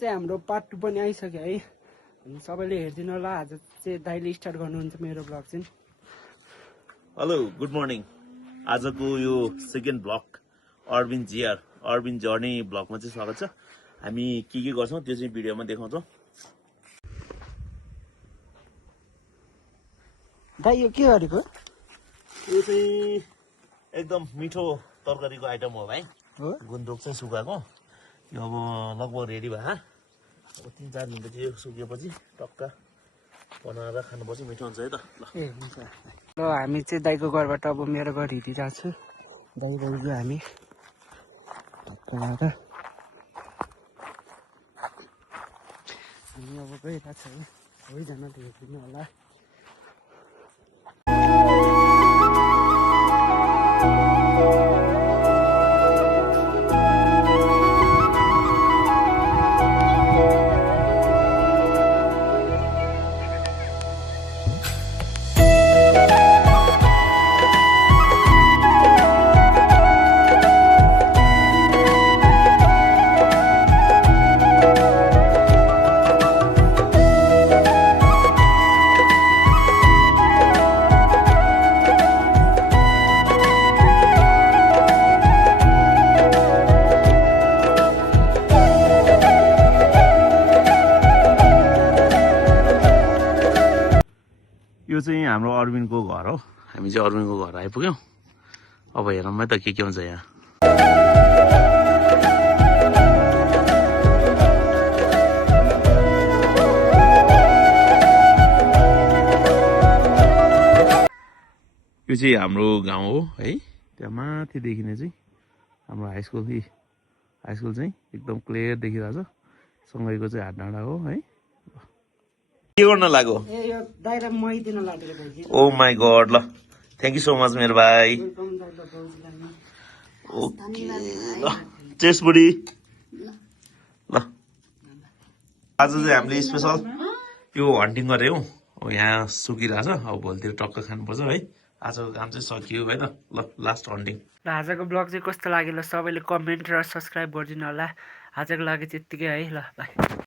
चाहिँ हाम्रो पार्ट 2 पनि आइसक्यो है। सबैले हेर्दिनु होला। आज चाहिँ दाइले स्टार्ट गर्नुहुन्छ मेरो ब्लग चाहिँ। Hello good morning. आजको यो सेकेन्ड ब्लग अरविन्द जर्नी ब्लगमा चाहिँ स्वागत छ। हामी के गर्छौँ त्यो चाहिँ भिडियोमा देखाउँछौँ। दाइ यो के गरेको? यो चाहिँ एकदम मिठो तरकारीको आइटम हो भाइ। गुन्द्रुक चाहिँ सुकाएको। यो अब लगभग रेडी भयो। अब 3-4 दिनपछि यो सुकेपछि टक्क बनाएर खानुपर्छ। मिठो हुन्छ है त। ए हुन्छ। ल हामी चाहिँ दाइको घरबाट अब मेरो घर हिँडिरहेको छु। दाइ गयो हामी टक्क लाएर हामी अब गइरहेको छ है। सबैजना हेरिदिनु होला। यो चाहिँ हाम्रो अरविन्दको घर हो। हामी चाहिँ अरविन्दको घर आइपुग्यौँ। अब हेरौँ है त के हुन्छ यहाँ। यो चाहिँ हाम्रो गाउँ हो है। त्यहाँ माथि देखिने चाहिँ हाम्रो हाई स्कुल चाहिँ एकदम क्लियर देखिरहेको छ। सँगैको चाहिँ हात डाँडा हो है। के गर्न लाग्यो? ए यो दाइरा मही दिन लागेको दाइ। ओ माई गॉड। ल थ्याङ्क यू सो मच मेरो भाइ। वेलकम दाइ ल गाउँलाई। ओके ल चेस बुढी। ल आज चाहिँ हामीले स्पेसल यो हन्टिङ गऱ्यौँ। यहाँ सुकिरहेछ। अब भोलितिर टक्क खानुपर्छ है। आजको काम चाहिँ सकियो है त। ल लास्ट हन्टिङ। ल आजको ब्लग चाहिँ कस्तो लाग्यो ल सबैले कमेन्ट र सब्सक्राइब गरिदिनु होला। आजको लागि चाहिँ यत्तिकै है। ल बाई।